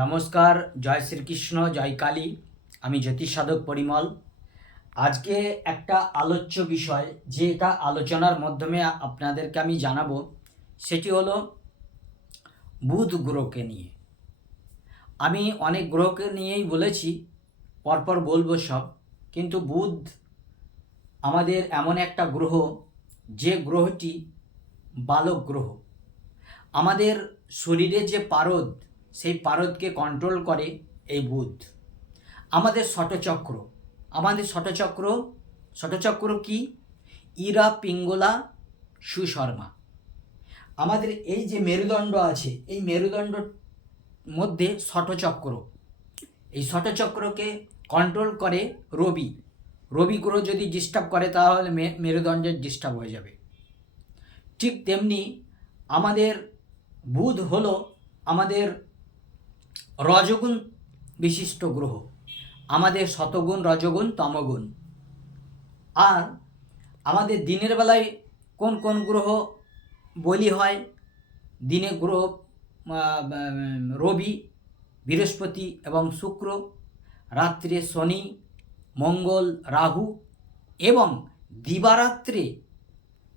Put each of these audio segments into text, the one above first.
নমস্কার, জয় শ্রীকৃষ্ণ, জয় কালী। আমি জ্যোতিষ সাধক পরিমল। আজকে একটা আলোচ্য বিষয়, যেটা আলোচনার মাধ্যমে আপনাদেরকে আমি জানাবো, সেটি হলো বুধ গ্রহকে নিয়ে। আমি অনেক গ্রহকে নিয়েই বলেছি, পরপর বলবো সব, কিন্তু বুধ আমাদের এমন একটা গ্রহ, যে গ্রহটি বালক গ্রহ। আমাদের শরীরে যে পারদ, সেই পারদকে কন্ট্রোল করে এই বুধ। আমাদের ষটচক্র কি? ইরা, পিঙ্গলা, সুশর্মা। আমাদের এই যে মেরুদণ্ড আছে, এই মেরুদণ্ডর মধ্যে ষটচক্র। এই ষটচক্রকে কন্ট্রোল করে রবি। রবি গ্রহ যদি ডিস্টার্ব করে, তাহলে মেরুদণ্ডের ডিস্টার্ব হয়ে যাবে। ঠিক তেমনি আমাদের বুধ হলো আমাদের রজগুণ বিশিষ্ট গ্রহ। আমাদের শতগুণ, রজগুণ, তমগুণ। আর আমাদের দিনের বেলায় কোন কোন গ্রহ বলি হয়? দিনে গ্রহ রবি, বৃহস্পতি এবং শুক্র। রাত্রে শনি, মঙ্গল, রাহু এবং দিবারাত্রে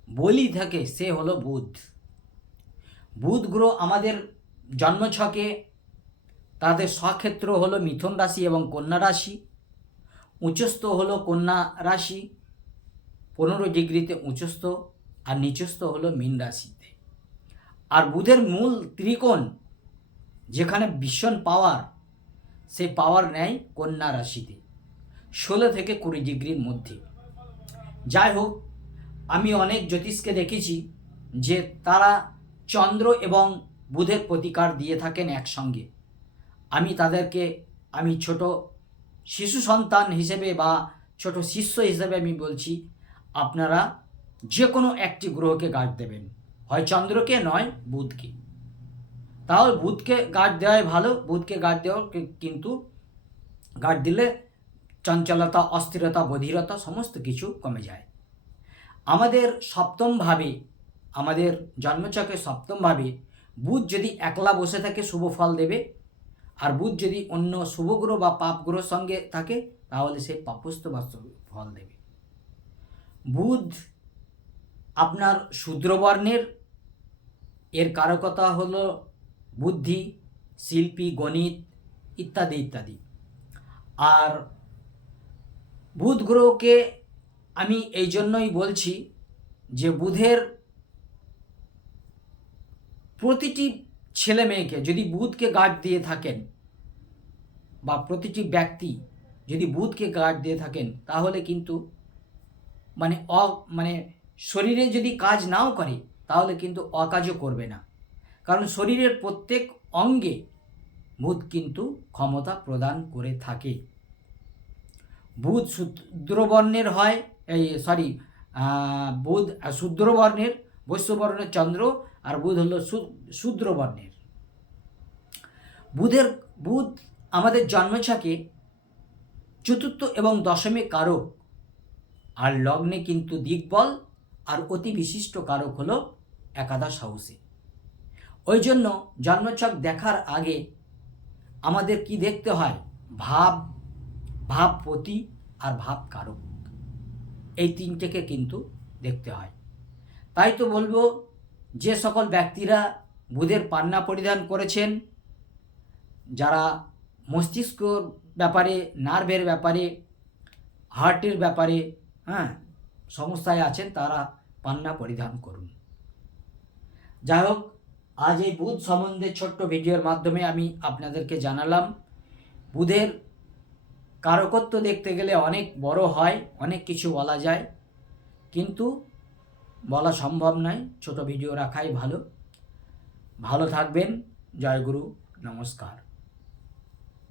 বলি থাকে, সে হলো বুধ। বুধ গ্রহ আমাদের জন্মছকে, তাদের স্বক্ষেত্র হলো মিথুন রাশি এবং কন্যা রাশি। উচ্চস্থ হলো কন্যা রাশি 15 ডিগ্রিতে উচ্চস্থ, আর নিচস্থ হলো মীন রাশিতে। আর বুধের মূল ত্রিকোণ, যেখানে ভীষণ পাওয়ার, সেই পাওয়ার নেয় কন্যা রাশিতে 16 থেকে 20 ডিগ্রির মধ্যে। যাই হোক, আমি অনেক জ্যোতিষকে দেখেছি যে তারা চন্দ্র এবং বুধের প্রতিকার দিয়ে থাকেন একসঙ্গে। আমি ছোট শিশু সন্তান হিসেবে বা ছোট শিষ্য হিসেবে আমি বলছি, আপনারা যে কোনো একটি গ্রহকে গার্ড দেবেন, হয় চন্দ্রকে নয় বুধকে। তাহলে বুধকে গার্ড দেওয়াই ভালো। বুধকে গার্ড দেওয়া, কিন্তু গার্ড দিলে চঞ্চলতা, অস্থিরতা, বধিরতা সমস্ত কিছু কমে যায়। আমাদের সপ্তমভাবে, আমাদের জন্মচক্রে সপ্তমভাবে বুধ যদি একলা বসে থাকে শুভ ফল দেবে। আর বুধ যদি অন্য শুভ গ্রহ বা পাপ গ্রহের সঙ্গে থাকে, তাহলে সে পাপস্থ বা ফল দেবে। বুধ আপনার শূদ্রবর্ণের, এর কারকতা হলো বুদ্ধি, শিল্পী, গণিত ইত্যাদি ইত্যাদি। আর বুধ গ্রহকে আমি এই জন্যই বলছি যে বুধের প্রতিটি ছেলে মেয়েকে যদি বুধকে গার্ড দিয়ে থাকেন, বা প্রতিটি ব্যক্তি যদি বুধকে গার্ড দিয়ে থাকেন, তাহলে কিন্তু মানে শরীরে যদি কাজ নাও করে, তাহলে কিন্তু অকাজও করবে না। কারণ শরীরের প্রত্যেক অঙ্গে বুধ কিন্তু ক্ষমতা প্রদান করে থাকে। বুধ শূদ্রবর্ণের হয়, বুধ শূদ্রবর্ণের, বৈশ্যবর্ণের চন্দ্র, আর বুধ হলো শূদ্রবর্ণের। বুধ আমাদের জন্মছকে চতুর্থ এবং দশমে কারক, আর লগ্নে কিন্তু দিকবল, আর অতি বিশিষ্ট কারক হলো একাদশ হাউসে। ওই জন্য জন্মছক দেখার আগে আমাদের কি দেখতে হয়? ভাবপতি আর ভাব কারক, এই তিনটেকে কিন্তু দেখতে হয়। তাই তো বলবো, যে সকল ব্যক্তিরা বুধের পান্না পরিধান করেছেন, যারা মস্তিষ্কর ব্যাপারে, নার্ভের ব্যাপারে, হার্টের ব্যাপারে সমস্যায় আছেন, তারা পান্না পরিধান করুন। যাই হোক, আজ এই বুধ সম্বন্ধে ছোট্ট ভিডিওর মাধ্যমে আমি আপনাদেরকে জানালাম। বুধের কারকত্ব দেখতে গেলে অনেক বড় হয়, অনেক কিছু বলা যায়, কিন্তু বলা সম্ভব নয়। ছোট ভিডিও রাখাই ভালো। ভালো থাকবেন। জয় গুরু, নমস্কার।